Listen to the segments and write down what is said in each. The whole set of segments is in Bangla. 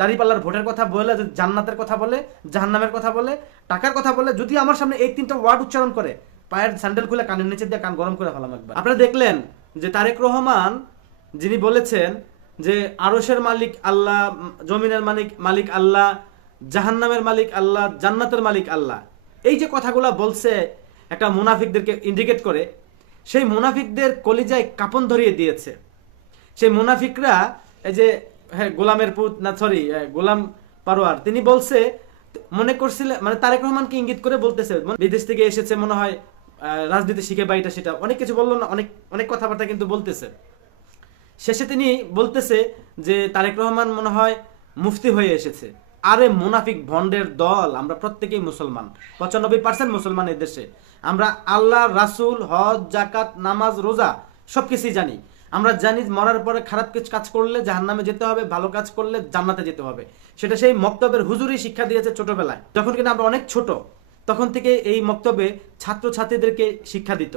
দাড়িপাল্লার ভোটের কথা বলে, জান্নাতের কথা বলে, জাহান্নামের কথা বলে, টাকার কথা বলে, যদি আমার সামনে এই তিনটা ওয়ার্ড উচ্চারণ করে, পায়ের স্যান্ডেল খুলে কানের নিচে দিয়ে কান গরম করে ফেলাম একবার। আপনারা দেখলেন যে তারেক রহমান যিনি বলেছেন যে আরশের মালিক আল্লাহ, জমিনের মালিক আল্লাহ, জাহান্নামের মালিক আল্লাহ, জান্নাতের মালিক আল্লাহ, এই যে কথাগুলো বলছে একটা মুনাফিকদেরকে ইন্ডিকেট করে, সেই মুনাফিকদের কলিজায় কাপন ধরিয়ে দিয়েছে। সেই মুনাফিকরা এই যে গোলামের পুত না সরি গোলাম পারোয়ার, তিনি বলছে, মনে করছিলেন মানে তারেক রহমানকে ইঙ্গিত করে বলতেছে বিদেশ থেকে এসেছে মনে হয় রাজনীতি শিখে বা এটা সেটা অনেক কিছু বললো না, অনেক অনেক কথাবার্তা কিন্তু বলতেছে। শেষে তিনি বলতেছে যে তারেক রহমান মনে হয় মুফতি হয়ে এসেছে। আরে মুনাফিক ভন্ডের দল, আমরা প্রত্যেকেই মুসলমান, 95% মুসলমান এই দেশে। আমরা আল্লাহ, রাসূল, হজ, জাকাত, নামাজ, রোজা সবকিছুই জানি। আমরা জানি মরার পরে খারাপ কাজ করলে জাহান্নামে যেতে হবে, ভালো কাজ করলে জান্নাতে যেতে হবে। সেটা সেই মক্তবের হুজুরই শিক্ষা দিয়েছে ছোটবেলায়। যখন কিনা আমরা অনেক ছোট, তখন থেকে এই মক্তবে ছাত্রছাত্রীদেরকে শিক্ষা দিত।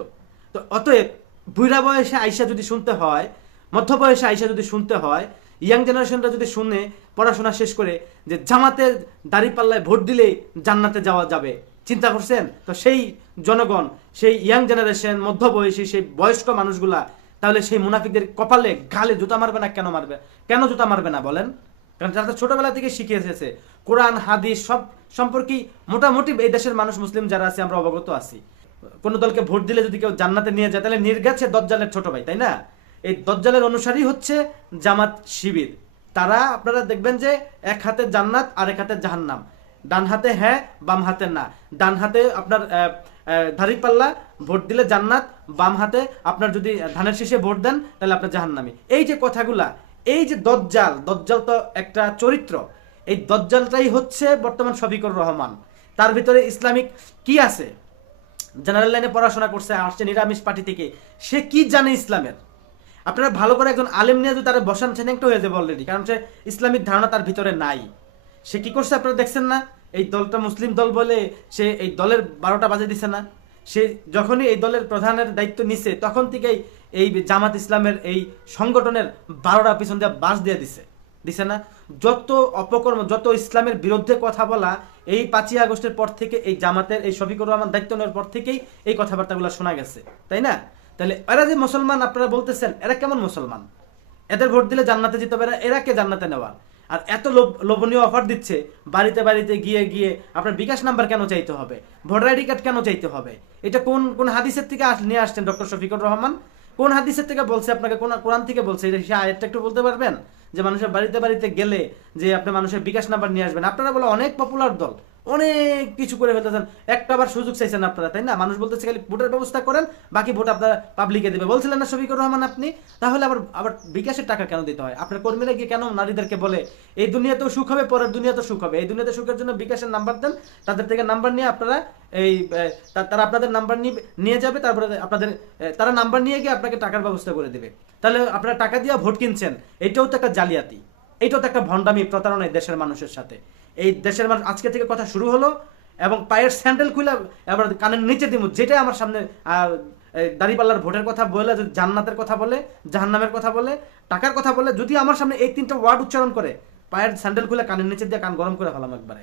তো অতএব বুড়া বয়সে আইসা যদি শুনতে হয়, মধ্য বয়সে আইসা যদি শুনতে হয়, ইয়াং জেনারেশনরা যদি শুনে পড়াশোনা শেষ করে যে জামাতের দাড়িপাল্লায় ভোট দিলে জান্নাতে যাওয়া যাবে, চিন্তা করছেন? তো সেই জনগণ, সেই ইয়াং জেনারেশন, মধ্য বয়সী সেই বয়স্ক মানুষগুলা তাহলে সেই মুনাফিকদের কপালে গালে জুতা মারবে না? কেন মারবে? কেন জুতা মারবে না বলেন? কারণ যারা ছোটবেলা থেকে শিখে এসেছে কোরআন হাদিস সব সম্পর্কে মোটামুটি এই দেশের মানুষ মুসলিম যারা আছে আমরা অবগত আছি। কোন দলকে ভোট দিলে যদি কেউ জান্নাতে নিয়ে যায় তাহলে নির্গাছে দজ্জালের ছোট ভাই, তাই না? এই দজ্জালের অনুসারী হচ্ছে জামাত শিবির। তারা আপনারা দেখবেন যে এক হাতে জান্নাত আর এক হাতে জাহান্নাম, ডান হাতে হ্যাঁ, বাম হাতে না। ডান হাতে আপনার দাড়িপাল্লা, ভোট দিলে জান্নাত, বাম হাতে আপনার যদি ধানের শীষে ভোট দেন তাহলে আপনার জাহান্নামী। এই যে কথাগুলা, এই যে দজ্জাল তো একটা চরিত্র, এই দজ্জালটাই হচ্ছে বর্তমান শফিকুর রহমান। তার ভিতরে ইসলামিক কি আছে? জেনারেল লাইনে পড়াশোনা করছে, আসছে নিরামিষ পার্টি থেকে, সে কি জানে ইসলামের? আপনারা ভালো করে একজন আলেম নিয়ে যদি তারা বসান, সে একটা হয়ে যাবে অলরেডি, কারণ সে ইসলামিক ধারণা তার ভিতরে নাই। সে কি করছে আপনারা দেখছেন না? এই দলটা মুসলিম দল বলে সে এই দলের 12টা বাজে দিছে না? সে যখনই এই দলের প্রধানের দায়িত্ব নিছে তখন থেকেই এই জামাত ইসলামের এই সংগঠনের 12টা পিছন দিয়ে বাস দিয়ে দিছে না? যত অপকর্ম, যত ইসলামের বিরুদ্ধে কথা বলা, এই 5ই আগস্টের পর থেকে এই জামাতের এই শফিকুর রহমান দায়িত্ব নেওয়ার পর থেকেই এই কথাবার্তাগুলো শোনা গেছে, তাই না? তাহলে এরা যে মুসলমান আপনারা বলতেছেন, এরা কেমন মুসলমান? এদের ভোট দিলে জান্নাতে যেতে হবে, এরা কে জান্নাতে নেওয়া? আর এত লোভনীয় অফার দিচ্ছে, বাড়িতে বাড়িতে গিয়ে গিয়ে আপনার বিকাশ নাম্বার কেন চাইতে হবে, ভোটার আইডি কার্ড কেন চাইতে হবে? এটা কোন হাদিসের থেকে নিয়ে আসছেন ডক্টর শফিকুর রহমান? কোন হাদিসের থেকে বলছে আপনাকে? কোন কোরআন থেকে বলছে? এটা সে আয়াতটা একটু বলতে পারবেন? যে মানুষের বাড়িতে বাড়িতে গেলে যে আপনি মানুষের বিকাশ নাম্বার নিয়ে আসবেন। আপনারা বলে অনেক পপুলার দল, অনেক কিছু করে ফেলতেছেন, একটা আবার সুযোগ চাইছেন আপনারা, তাই না? মানুষ বলতেছে খালি ভোটের ব্যবস্থা করেন, বাকি ভোট আপনারা পাবলিকে দেবে, বলছিলেন না শফিকুর রহমান আপনি? তাহলে আবার বিকাশের টাকা কেন দিতে হয়? আপনার কর্মীরা গিয়ে কেন নারীদেরকে বলে এই দুনিয়াতেও সুখ হবে, পরের দুনিয়াতেও সুখ হবে, এই দুনিয়াতে সুখের জন্য বিকাশের নাম্বার দেন, তাদের থেকে নাম্বার নিয়ে আপনারা এই তারা আপনাদের নাম্বার নিয়ে যাবে, তারপরে আপনাদের তারা নাম্বার নিয়ে গিয়ে আপনাকে টাকার ব্যবস্থা করে দেবে। তাহলে আপনারা টাকা দিয়ে ভোট কিনছেন, এটাও তো একটা জালিয়াতি, এইটাও তো একটা ভণ্ডামি, প্রতারণা এই দেশের মানুষের সাথে। এই দেশের মানুষ আজকে থেকে কথা শুরু হলো এবং পায়ের স্যান্ডেল খুলে এবার কানের নিচে দিব, যেটা আমার সামনে দাড়িপাল্লার ভোটের কথা বলে, জান্নাতের কথা বলে, জাহান্নামের কথা বলে, টাকার কথা বলে, যদি আমার সামনে এই তিনটা ওয়ার্ড উচ্চারণ করে, পায়ের স্যান্ডেল খুলে কানের নিচে দিয়ে কান গরম করে ফেলাম একবারে।